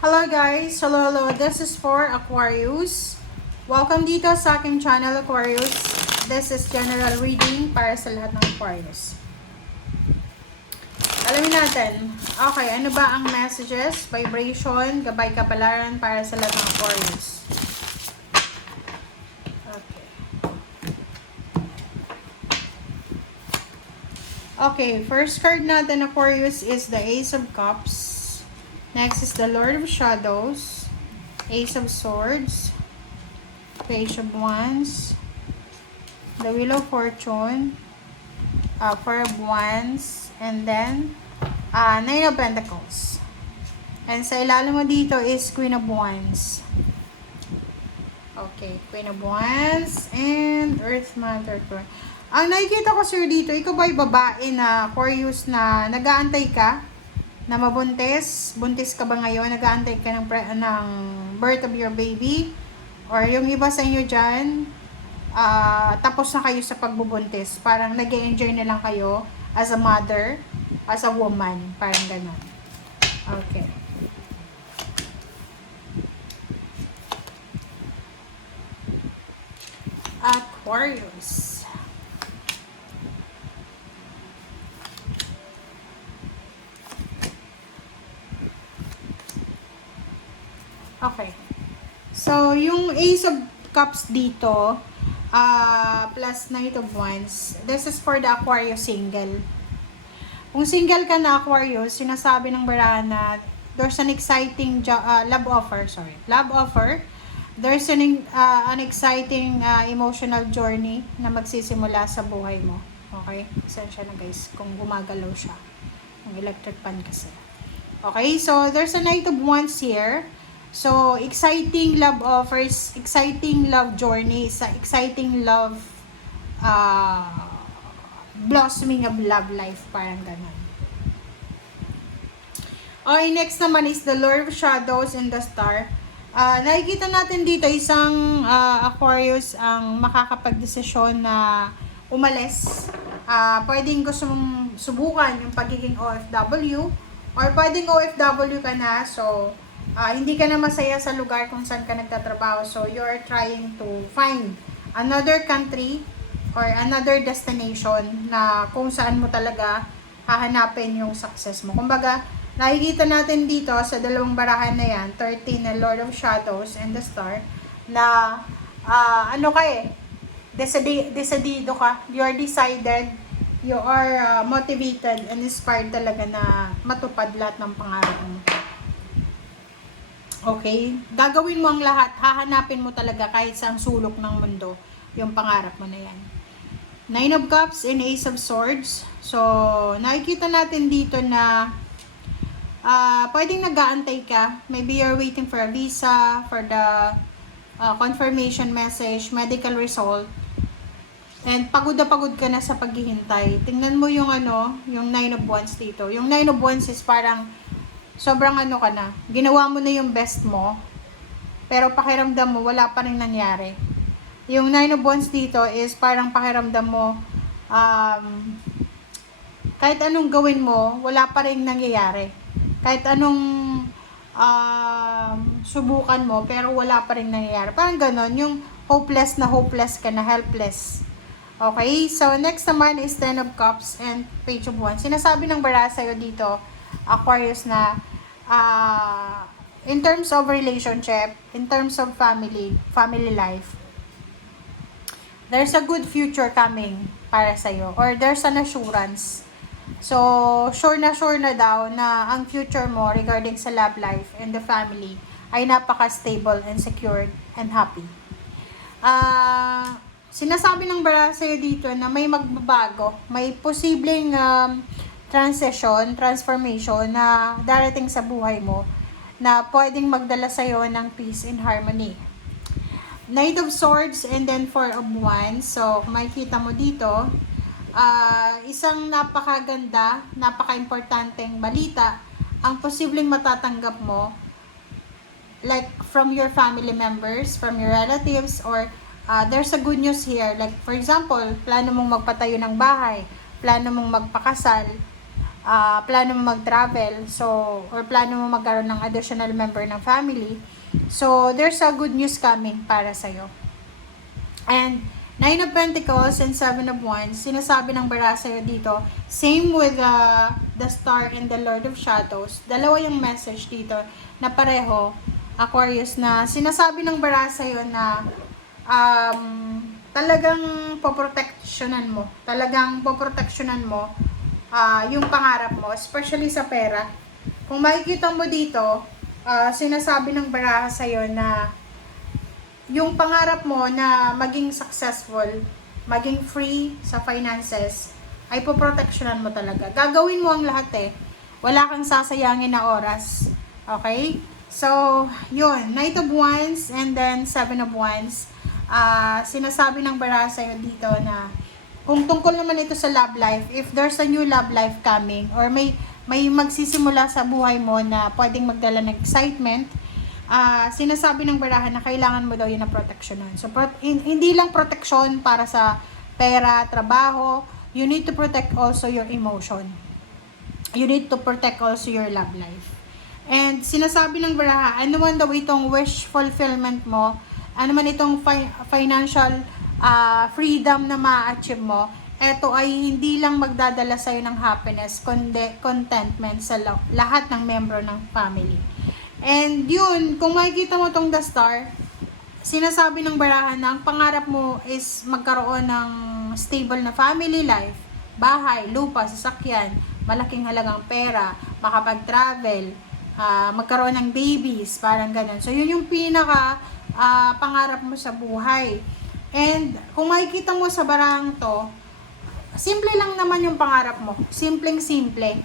Hello guys! Hello! This is for Aquarius. Welcome dito sa aking channel Aquarius. This is general reading para sa lahat ng Aquarius. Alamin natin. Okay, ano ba ang messages, vibration, gabay kapalaran para sa lahat ng Aquarius? Okay. Okay, first card natin Aquarius is the Ace of Cups. Next is the Lord of Shadows, Ace of Swords, Page of Wands, the Wheel of Fortune, Four of Wands, and then Nine of Pentacles. And sa ilalim mo dito is Queen of Wands. Okay, Queen of Wands and Earth Mother. Ang nakikita ko sir dito, ikaw ba'y babae na Aquarius na nag-aantay ka? Na mabuntis, buntis ka ba ngayon, nag-aantay ka ng birth of your baby, or yung iba sa inyo dyan, tapos na kayo sa pagbubuntis, parang nag-enjoy na lang kayo as a mother, as a woman, parang gano'n. Okay. Aquarius. Okay. So, yung Ace of Cups dito, plus Knight of Wands, this is for the Aquarius single. Kung single ka na Aquarius, sinasabi ng barahan na there's an exciting love offer. There's an exciting emotional journey na magsisimula sa buhay mo. Okay? Sensya na guys, kung gumagalaw siya. Ang electric pan kasi. Okay, so there's a Knight of Wands here. So, exciting love offers, exciting love journeys, exciting love, blossoming of love life, parang ganun. Okay, next naman is the Lord of Shadows and the Star. Nakikita natin dito isang Aquarius ang makakapag-desisyon na umalis. Pwedeng gusto mong subukan yung pagiging OFW, or pwedeng OFW ka na, so hindi ka na masaya sa lugar kung saan ka nagtatrabaho. So, you're trying to find another country or another destination na kung saan mo talaga hahanapin yung success mo. Kumbaga, nakikita natin dito sa dalawang barahan na yan, 13 na Lord of Shadows and the Star, na decidido ka, you're decided, you are motivated and inspired talaga na matupad lahat ng pangarap mo. Okay? Gagawin mo ang lahat. Hahanapin mo talaga kahit sa sulok ng mundo yung pangarap mo na yan. Nine of Cups and Ace of Swords. So, nakikita natin dito na pwedeng nag-aantay ka. Maybe you're waiting for a visa, for the confirmation message, medical result. And pagod na pagod ka na sa paghihintay. Tingnan mo yung yung Nine of Wands dito. Yung Nine of Wands is parang sobrang ka na, ginawa mo na yung best mo, pero pakiramdam mo, wala pa rin nangyari. Yung Nine of Wands dito is parang pakiramdam mo, kahit anong gawin mo, wala pa rin nangyayari. Kahit anong subukan mo, pero wala pa rin nangyayari. Parang ganon, yung hopeless ka na, helpless. Okay, so next naman is Ten of Cups and Page of Wands. Sinasabi ng bara sa'yo dito, Aquarius, na in terms of relationship, in terms of family life, there's a good future coming para sa'yo, or there's an assurance. So, sure na daw na ang future mo regarding sa love life and the family ay napaka-stable and secured and happy. Sinasabi ng bara sa'yo dito na may magbabago, may posibleng transformation na darating sa buhay mo na pwedeng magdala sa'yo ng peace and harmony. Knight of Swords and then Four of Wands. So, makikita mo dito, isang napakaganda, napaka-importanteng balita ang posibleng matatanggap mo, like from your family members, from your relatives, or there's a good news here. Like, for example, plano mong magpatayo ng bahay, plano mong magpakasal, plano mo mag-travel, so, or plano mo magkaroon ng additional member ng family, so, there's a good news coming para sa'yo. And, 9 of Pentacles and 7 of Wands, sinasabi ng bara sa'yo dito, same with the Star and the Lord of Shadows, dalawa yung message dito, na pareho, Aquarius, na sinasabi ng bara sa'yo na, talagang poproteksyonan mo, yung pangarap mo, especially sa pera. Kung makikita mo dito, sinasabi ng baraha sa'yo na yung pangarap mo na maging successful, maging free sa finances, ay poproteksyonan mo talaga. Gagawin mo ang lahat Wala kang sasayangin na oras. Okay? So, yun. Knight of Wands and then 7 of Wands. Sinasabi ng baraha sa'yo dito na kung tungkol naman ito sa love life, if there's a new love life coming, or may magsisimula sa buhay mo na pwedeng magdala ng excitement, sinasabi ng baraha na kailangan mo daw yun na proteksyonan. So, hindi lang proteksyon para sa pera, trabaho, you need to protect also your emotion. You need to protect also your love life. And sinasabi ng baraha, ano man daw itong wish fulfillment mo, ano man itong financial freedom na ma-achieve mo, ito ay hindi lang magdadala sa'yo ng happiness, kundi contentment sa lahat ng membro ng family. And yun, kung makikita mo tong The Star, sinasabi ng barahan na ang pangarap mo is magkaroon ng stable na family life, bahay, lupa, sasakyan, malaking halagang pera, makapag-travel, magkaroon ng babies, parang ganun. So yun yung pinaka pangarap mo sa buhay. And kung makikita mo sa barang to, simple lang naman yung pangarap mo. Simpleng-simple.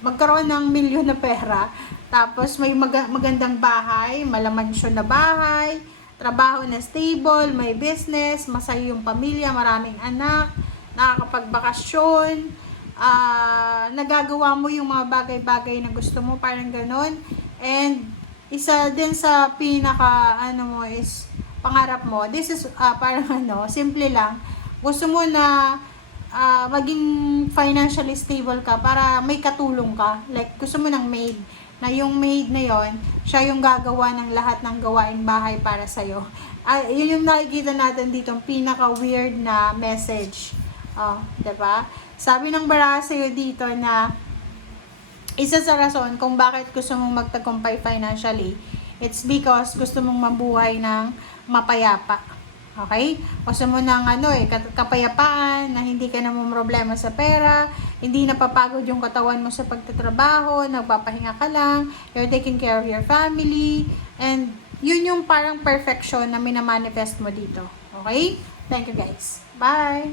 Magkaroon ng milyon na pera, tapos may magandang bahay, malamansyon na bahay, trabaho na stable, may business, masaya yung pamilya, maraming anak, nakakapagbakasyon, nagagawa mo yung mga bagay-bagay na gusto mo, parang ganon. And isa din sa pinaka mo is pangarap mo, this is parang simple lang, gusto mo na maging financially stable ka para may katulong ka, like gusto mo ng maid, na yung maid na yon, siya yung gagawa ng lahat ng gawain bahay para sa'yo. Yun yung nakikita natin dito, pinaka weird na message, diba? Sabi ng baraha sa'yo dito na isa sa rason kung bakit gusto mong magtagumpay financially, it's because gusto mong mabuhay ng mapayapa. Okay? Gusto mo ng kapayapaan, na hindi ka na problema sa pera, hindi napapagod yung katawan mo sa pagtatrabaho, nagpapahinga ka lang, you're taking care of your family, and yun yung parang perfection na minamanifest mo dito. Okay? Thank you guys. Bye!